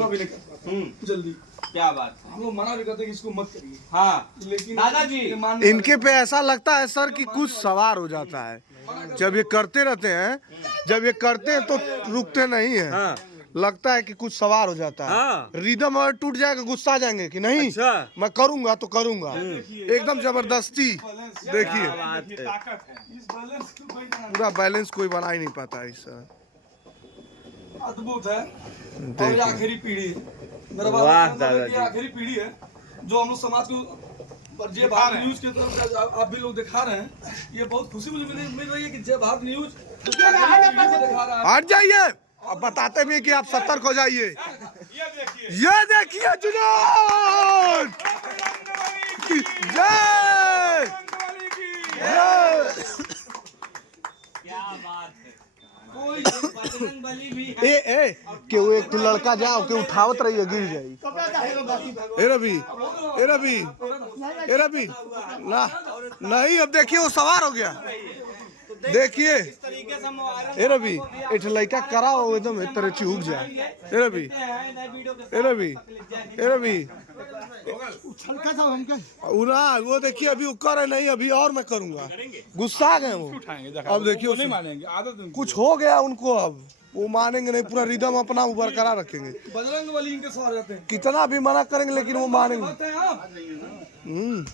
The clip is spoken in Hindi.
दुआ भी नहीं कर पाता जल्दी। क्या बात है। हम लोग मना भी करते हैं कि इसको मत करिए। हाँ लेकिन दादाजी इनके पे ऐसा लगता है सर कि कुछ सवार हो जाता है जब ये करते रहते हैं, जब ये करते हैं तो रुकते नहीं है। हाँ लगता है कि कुछ सवार हो जाता है। हाँ। रिदम अगर टूट जाएगा गुस्सा आ जाएंगे कि नहीं अच्छा मैं करूंगा तो करूंगा, एकदम जबरदस्ती। देखिए बात है। ताकत है इस बैलेंस को कोई ना पूरा बैलेंस कोई बना ही नहीं पाता इससे। अद्भुत है। और ये देखिए आखिरी पीढ़ी है मेरा वाह बात मतलब है दादाजी। कि ये आखिरी पीढ़ी है जो हम लोग समाज को पर जय भारत न्यूज की तरफ से आप भी लोग दिखा रहे हैं। ये बहुत खुशी मुझे मिल रही है कि जय भारत न्यूज दिखा रहा है। हट जाइए, अब बताते भी कि आप सतर्क हो जाइए। ये देखिए जुनून की जय जय। क्या बात है। कोई बजरंग बली भी है। ए कि वो एक लड़का जाओ के उठावत रहिए गिर जाई। ए रवि ए रवि ए रवि ना नहीं, अब देखिए वो सवार हो गया। देखिए इस तरीके से मुबारक ए रवि एक लड़का करा हो एकदम एक तरह चिहुक जाए। ए रवि ए रवि ए रवि उना वो देखिए अभी वो करे नहीं, अभी और मैं करूंगा। गुस्सा आ गए वो। अब देखिए नहीं मानेंगे आदत कुछ हो गया उनको, अब वो मानेंगे नहीं, पूरा रिदम अपना बरकरार रखेंगे। बजरंग बली इनके साथ रहते हैं। कितना भी मना करेंगे लेकिन वो मानेंगे। हैं आप हम्म।